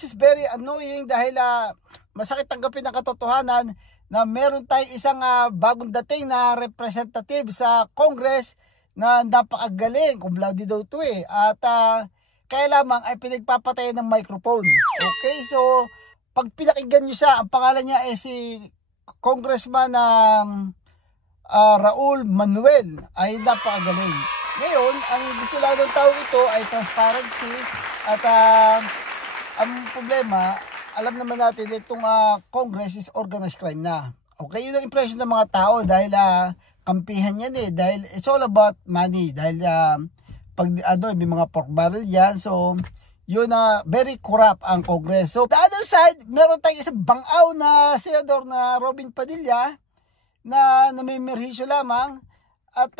this is very annoying dahil masakit tanggapin ang katotohanan na meron tayong isang bagong dating na representative sa Congress na napakagaling, cum laude daw to at kaya lamang ay pinagpapatayan ng microphone. Okay, so pag pinakinggan nyo siya, ang pangalan niya ay si Congressman Raul Manuel, ay napakagaling. Ngayon, ang gusto lang ng tao ito ay transparency at ang problema, alam naman natin itong Congress is organized crime na. Okay, yun ang impression ng mga tao dahil kampihan yan dahil it's all about money dahil pag may mga pork barrel yan, so yun very corrupt ang Congress. So the other side, meron tayong isang bangaw na senador na Robin Padilla na namimirhisyo lamang at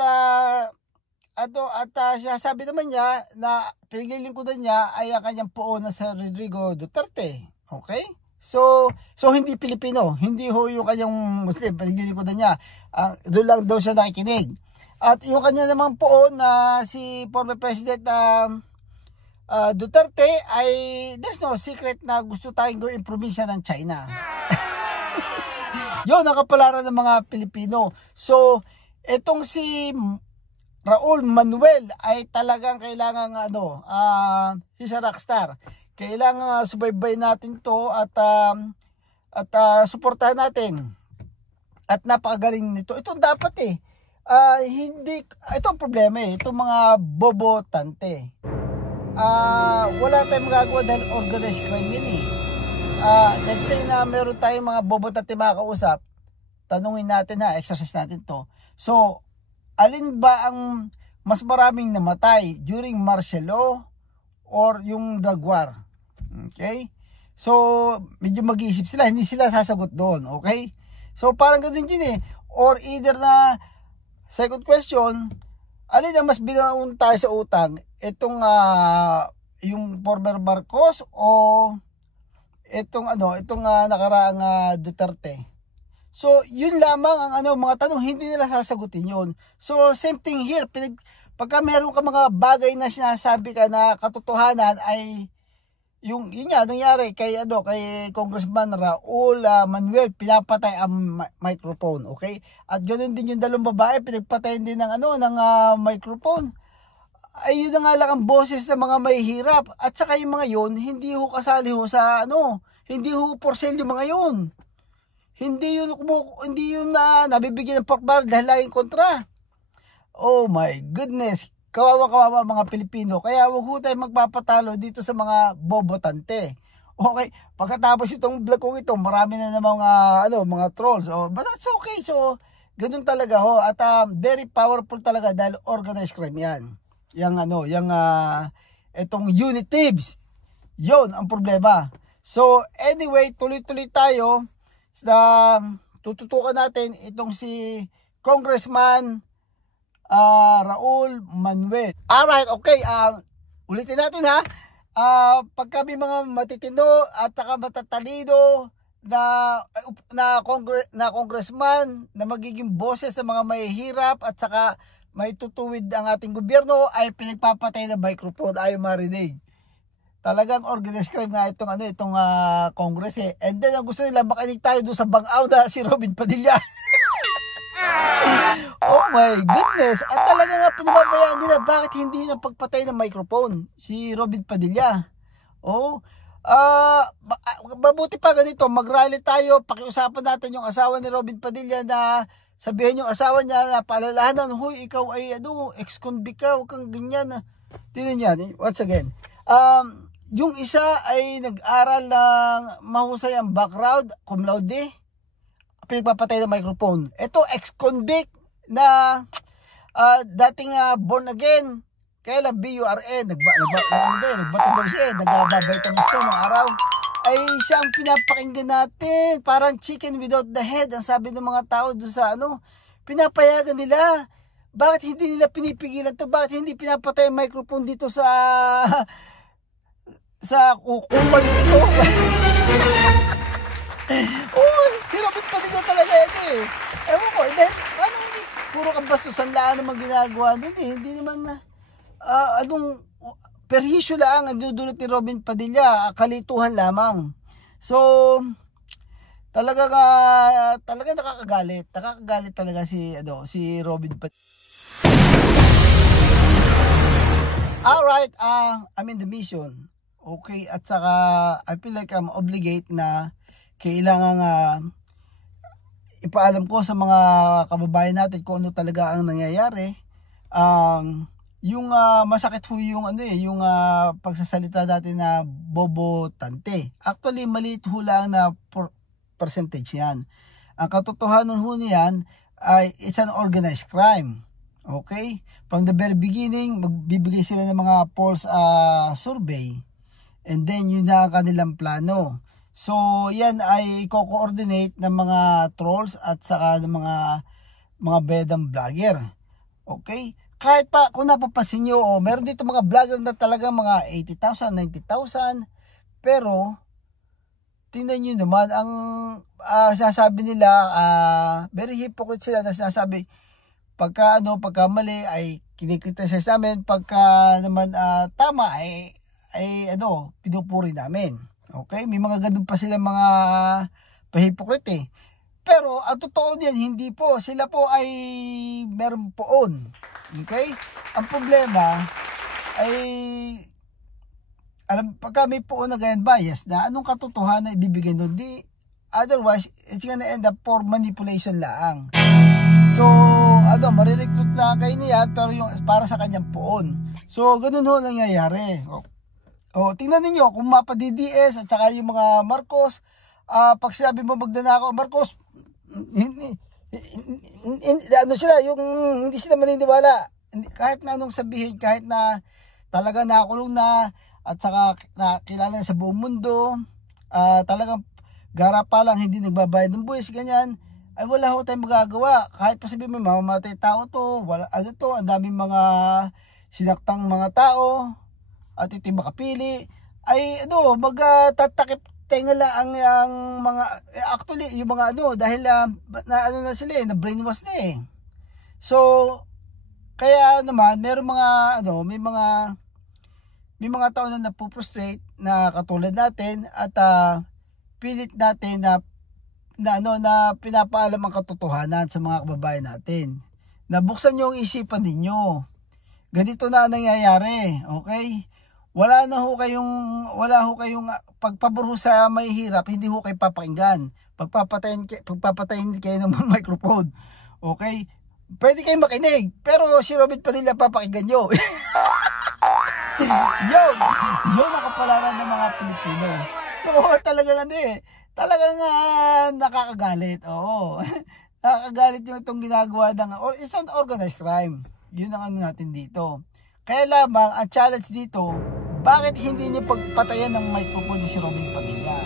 sabi naman niya na pinaglilingkuran niya ay ang kanyang poon na si Rodrigo Duterte. Okay? So hindi Pilipino, hindi ho yung kanyang Muslim, pinaglilingkuran niya. Doon lang daw siya nakikinig. At yung kanya namang poon na si former President Duterte ay there's no secret na gusto tayong gawin probinsya ng China. Yun ang kapalaran ng mga Pilipino. So etong si Raul Manuel ay talagang kailangan he's a rockstar. Kailangan subaybay natin to at suportahan natin. At napakagaling nito. Ito dapat hindi ito ang problema itong mga bobotante. Wala tayong magagawa dahil organized crime yan let's say na meron tayong mga bobotante makakausap, tanungin natin exercise natin to. So alin ba ang mas maraming namatay during martial law or yung drug war? Okay? So, medyo mag-iisip sila, hindi sila sasagot doon. Okay? So, parang ganoon din Or either na, second question, alin ang mas binaon tayo sa utang? Itong, yung former Marcos o itong nakaraang Duterte? So, yun lamang ang mga tanong, hindi nila sasagutin yun. So, same thing here. Pagka meron ka mga bagay na sinasabi ka na katotohanan ay yun nga nangyari kay Congressman Raul Manuel, pinapatay ang microphone, okay? At ganoon din yung dalawang babae, pinagpatayin din ng microphone. Ay yun na nga lang ang boses ng mga mahihirap. At saka yung mga yun, hindi ho kasali ho sa hindi ho for sale yung mga yun. Hindi yun nabibigyan ng pork barrel dahil laging kontra. Oh my goodness. Kawawa mga Pilipino. Kaya huwag ho tayo magpapatalo dito sa mga bobotante. Okay, pagkatapos itong vlog kong ito, marami na ng mga trolls. But that's okay. So, ganun talaga ho. At very powerful talaga dahil organized crime yan. Itong unitives. Yun ang problema. So, anyway, tuloy-tuloy tayo sa tututukan natin itong si Congressman Raul Manuel. Alright, okay. Ulitin natin pagka may mga matitino at saka matatalino na congressman na magiging boses sa mga mahihirap at saka may tutuwid ang ating gobyerno ay pinagpapatay ng microphone, ayaw marinig. Talagang organized crime nga itong Congress And then ang gusto nila makinig tayo doon sa bangaw na si Robin Padilla. Oh my goodness. At talaga nga pinababayaan nila bakit hindi na pagpatay ng microphone si Robin Padilla. Mabuti pa ganito, mag-rally tayo, pakiusapan natin yung asawa ni Robin Padilla na sabihin yung asawa niya na paalalahanan, huy, ikaw ay ex-convict ka, huwag kang ganyan. Tingnan yan, once again. Yung isa ay nag-aral ng mahusay ang background, cum laude, pinagpapatay ng microphone. Ito, ex-convict na dating born again, kaya lang BURN, nagbato daw siya, nagbabaytamis ko nung araw, ay siyang pinapakinggan natin, parang chicken without the head, ang sabi ng mga tao doon sa pinapayagan nila. Bakit hindi nila pinipigilan to? Bakit hindi pinapatay ang microphone dito sa kupal nito? Si Robin Padilla talaga ito Ewan ko, dahil hindi, puro kabastusan lang naman ginagawa din Hindi naman perhisyo lang ang dudulot ni Robin Padilla, kalituhan lamang. So, talaga nakakagalit talaga si Robin Padilla. Alright, I'm in the mission. Okay, at saka I feel like I'm obligate na kailangan ipaalam ko sa mga kababayan natin kung ano talaga ang nangyayari. Yung masakit ho yung yung pagsasalita natin na bobotante. Actually, maliit ho lang na percentage yan. Ang katotohanan ho niyan ay it's an organized crime. Okay? From the very beginning, magbibigay sila ng mga false survey. And then, yun na ang kanilang plano. So, yan ay co-coordinate ng mga trolls at saka ng mga bedang vlogger. Okay? Kahit pa, kung napapansin nyo, meron dito mga vlogger na talaga mga 80,000, 90,000. Pero, tingnan nyo naman, ang sinasabi nila, very hypocrite sila na sinasabi, pagka mali ay kinikriticize namin, pagka naman tama ay pinupuri namin. Okay? May mga ganun pa sila mga pahipokrite. Pero ang totoo diyan, hindi po. Sila po ay meron poon. Okay? Ang problema ay pagka may poon na ganyan bias na anong katotohanan ibibigay nun, di otherwise it's gonna end up for manipulation lang. So, marirecruit lang kayo niya pero yung para sa kanyang poon. So, ganun ho nangyayari. Tingnan niyo kung mapa DDS at saka yung mga Marcos, pag sinabi mo magnanakaw Marcos, hindi sila maniniwala. Kahit na anong sabihin, kahit na talaga nakulong na at saka nakilala na sa buong mundo, talagang gara pa lang hindi nagbabayad ng buwis, ganyan, ay wala ho tayong magagawa. Kahit pa sabihin mo mamamatay tao to, ang daming mga sinaktang mga tao at ito'y makapili, ay magtatakip tenga lang ang mga actually yung mga dahil na sila na brainwash na eh. So kaya naman meron mga may mga tao na napuprostrate na katulad natin at pilit natin na pinapaalam ang katotohanan sa mga kababayan natin. Nabuksan niyo ang isipan ninyo. Ganito na ang nangyayari, okay? Wala ho kayong pagpabor sa may hirap, hindi ho kayo papakinggan. Pagpapatayin kayo ng mga microphone. Okay? Pwede kayong makinig, pero si Robin Padilla papakinggan nyo. Yun ang kapalaran ng mga Pilipino. So talagang nakakagalit. Oo. Nakakagalit yung itong ginagawa it's an organized crime. Yun ang natin dito. Kaya lamang ang challenge dito, bakit hindi nyo pagpatayan ng microphone si Robin Padilla?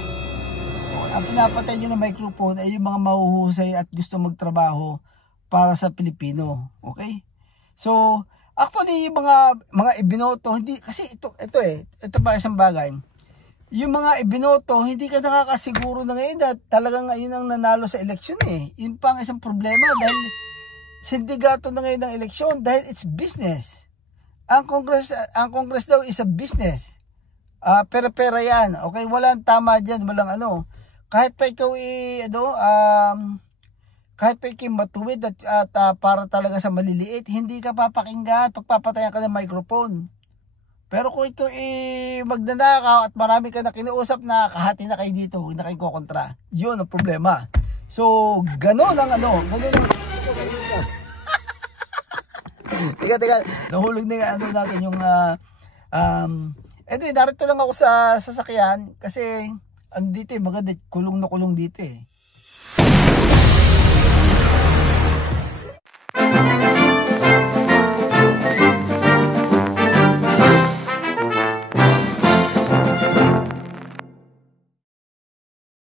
Ang pinapatay nyo ng microphone ay yung mga mahuhusay at gusto magtrabaho para sa Pilipino. Okay? So, actually yung mga ibinoto, hindi kasi ito pa isang bagay. Yung mga ibinoto, hindi ka nakakasiguro na ngayon na talagang ayun ang nanalo sa eleksyon eh. Yun pa ang isang problema dahil sindigato na ngayon ng eleksyon dahil it's business. Ang Congress daw is a business. Pera-pera yan. Okay, walang tama diyan, walang Kahit pa ikaw kahit pa ikaw matuwid at para talaga sa maliliit, hindi ka papakinggan, pagpapatayan ka ng microphone. Pero kung ikaw magnanakaw at marami ka na kinuusap na kahati na kayo dito, huwag na kayo kukontra. Yun ang problema. So, ganun ang ganun ang Teka, nahulog na natin yung anyway, narito lang ako sa sasakyan kasi andito maganda, kulong na kulong dito eh.